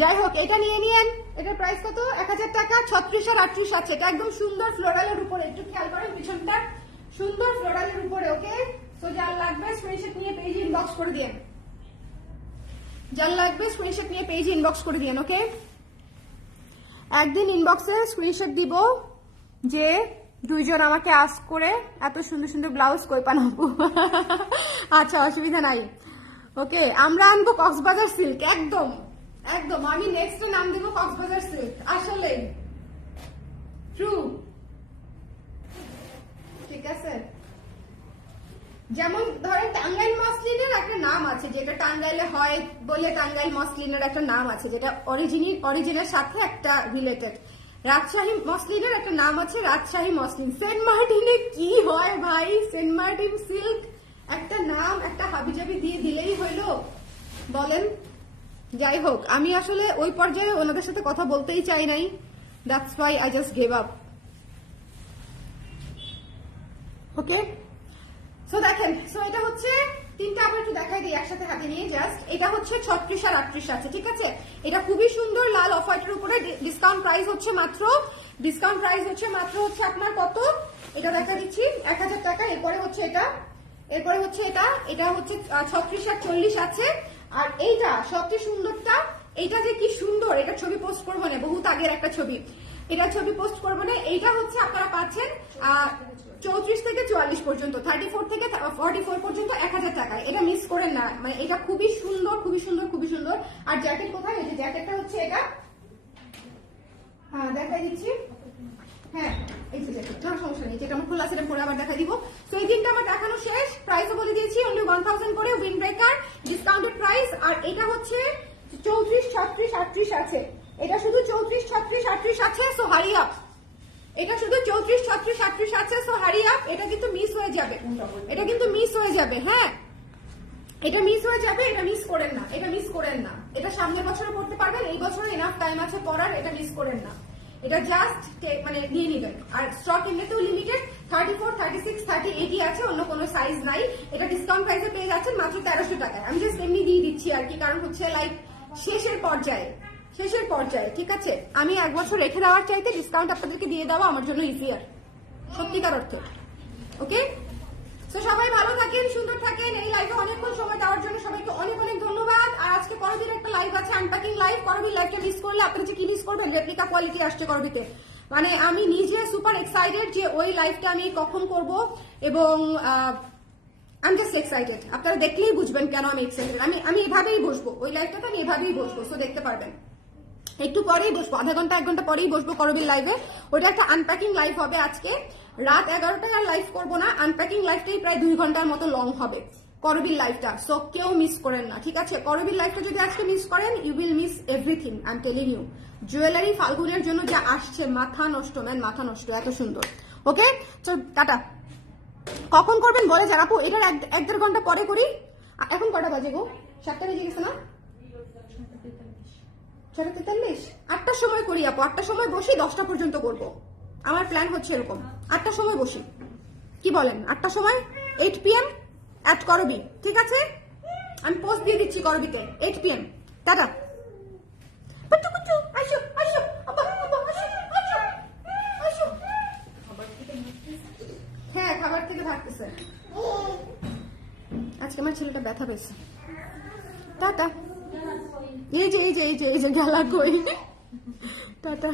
যাই হোক, এটা নিয়ে নিয়েন, এটার প্রাইস কত? 1000 টাকা। 36 আর 38 আছে, এটা একদম সুন্দর ফ্লোরালের উপরে, একটু খেয়াল করেন পিছনটা, সুন্দর ফ্লোরালের উপরে। ওকে, তো যার লাগবে স্ক্রিনশট নিয়ে পেজ ইনবক্স করে দিন, যার লাগবে স্ক্রিনশট নিয়ে পেজ ইনবক্স করে দিন। ওকে, একদিন ইনবক্সে স্ক্রিনশট দিব যে দুইজন আমাকে আস্ক করে এত সুন্দর সুন্দর ব্লাউজ কই বানাবো। আচ্ছা, অসুবিধা নাই। ওকে, আমরা আনবো কক্সবাজার সিল্ক, একদম একদম। আমি নেক্সট নাম দেবো কক্সবাজার সিল্ক, আসলে ট্রু, ঠিক আছে? যেমন ধরেন টাঙ্গাইল মসলিনের একটা নাম আছে, যেটা টাঙ্গাইলে হয় বলে টাঙ্গাইল মসলিনের একটা নাম আছে, যেটা অরিজিনের সাথে একটা রিলেটেড। রাজশাহী মসলিনের একটা নাম আছে, রাজশাহী মসলিন। সেন্ট মার্টিনে কি হয় ভাই, সেন্ট মার্টিন সিল্ক একটা নাম, একটা হাবিজাবি দিয়ে দিলেই হইলো, বলেন। যাই হোক, আমি আসলে ওই পর্যায়ে ওনাদের সাথে কথা বলতেই চাই নাই, that's why I just gave up. Okay, so দেখেন, সো এটা হচ্ছে তিনটা, আবার একটু দেখাই দিই একসাথে হাতে নিয়ে জাস্ট। এটা হচ্ছে 36 আর 38 আছে, ঠিক আছে। এটা খুবই সুন্দর লাল অফ হোয়াইটের উপরে, ডিসকাউন্ট প্রাইস হচ্ছে মাত্র হচ্ছে আপনার কত, এটা দেখা দিচ্ছি 1000 টাকা। এরপরে হচ্ছে এটা, এটা হচ্ছে 36 আর 40 আছে। আর এইটা সবচেয়ে সুন্দরটা, এইটা যে কি সুন্দর, এটা ছবি পোস্ট করবো না, বহুত আগের একটা ছবি, এটা ছবি পোস্ট করবো না। এইটা হচ্ছে আপনারা পাচ্ছেন 34 থেকে 44 পর্যন্ত, 34 থেকে 44 পর্যন্ত 1000 টাকায়। এটা মিস করেন না, মানে এটা খুবই সুন্দর, খুবই সুন্দর, খুবই সুন্দর। আর জ্যাকেট কোথায়, এই যে জ্যাকেটটা হচ্ছে এটা, হ্যাঁ দেখাই দিচ্ছি, হ্যাঁ এই যে জ্যাকেট, না সমস্যা নেই, যেটা আমার খোলা সেটা পরে আবার দেখা দিব। তো এই তিনটা আমার দেখানো শেষ, প্রাইসও বলে দিয়েছি, অনলি 1000 করে উইন্ড ব্রেকার ডিসকাউন্টেড প্রাইস। আর এটা হচ্ছে 34, 36, 38 আছে, এটা শুধু 34, 36, 38 আছে, সো হারি আপ। এটা শুধু 34, 36, 38 আছে, সো হারি আপ। এটা কিন্তু মিস হয়ে যাবে, হ্যাঁ এটা মিস হয়ে যাবে, এটা মিস করেন না, এটা সামনের বছরে পড়তে পারবেন, এই বছরে এনাফ টাইম আছে পড়ার, এটা মিস করেন না, এটা জাস্ট মানে নিয়ে নিবেন। আর স্টক এমনিতেও লিমিটেড, 34, 36, 30, 80 আছে, অন্য কোনো সাইজ নাই। এটা ডিসকাউন্ট প্রাইসে পেয়ে যাচ্ছেন মাত্র 1300 টাকায়। আমি জাস্ট এমনি দিয়ে দিচ্ছি আর কি, কারণ হচ্ছে লাইক শেষের পর্যায়ে, ঠিক আছে। আমি 1 বছর রেখে দেওয়ার চাইতে ডিসকাউন্ট আপনাদেরকে দিয়ে দেওয়া আমার জন্য ইজিয়ার, সত্যিকার অর্থে। ওকে, তো সবাই ভালো থাকেন, সুন্দর থাকেন। এই লাইভে অনেকক্ষণ সময় দেওয়ার জন্য সবাইকে অনেক অনেক ধন্যবাদ। আর আজকে করবির একটা লাইভ আছে, আনপ্যাকিং লাইভ। করবির লাইভটা মিস করলে আপনারা যে কি মিস করবেন, রেপ্লিকা কোয়ালিটি আসছে করবিতে, মানে আমি নিজে সুপার এক্সাইটেড যে ওই লাইভটা আমি কখন করব, এবং আই এম জাস্ট এক্সাইটেড। আপনারা দেখলেই বুঝবেন কেন আমি এক্সাইটেড। আমি এভাবেই বসবো, ওই লাইভটাতে আমি এভাবেই বসবো, সো দেখতে পারবেন। একটু পরেই বসবো, আধা ঘন্টা 1 ঘন্টা পরেই বসবো করবির লাইভে। ওটা একটা আনপ্যাকিং লাইভ হবে আজকে রাত 11টায়, আর লাইভ করবো না। আনপ্যাকিং লাইভটাই প্রায় 2 ঘন্টার মতো লং হবে করবির লাইভটা, সো কেউ মিস করেন না, ঠিক আছে। করবির লাইভটা যদি আজকে মিস করেন, you will miss everything, I am telling you. Jewellery ফাল্গুনের জন্য যা আসছে, মাথা নষ্ট ম্যান, মাথা নষ্ট, এত সুন্দর। ওকে, চল টাটা। কখন করবেন বলে যান আপু, এটার 1-1.5 ঘন্টা পরে করি। এখন কটা বাজে গো, 7টা বেজে গেছে না, 6:43, 8টার সময় করি আপু, 8টার সময় বসি, 10টা পর্যন্ত করবো। আমার প্ল্যান হচ্ছে এরকম, 8টার সময় বসি, কি বলেন? 8টার সময় 8 PM অ্যাট করবি, ঠিক আছে। আমি পোস্ট দিয়ে দিচ্ছি করবিতে, 8 PM। টাটা। কুচু কুচু, আসো আসো, আপা আপা, আসো আসো। হ্যাঁ, খাবার থেকে ভাগতেছে। আজকে আমার ছেলেটা ব্যথা পেয়েছে। টাটা। এই যে গেলা কই, টাটা।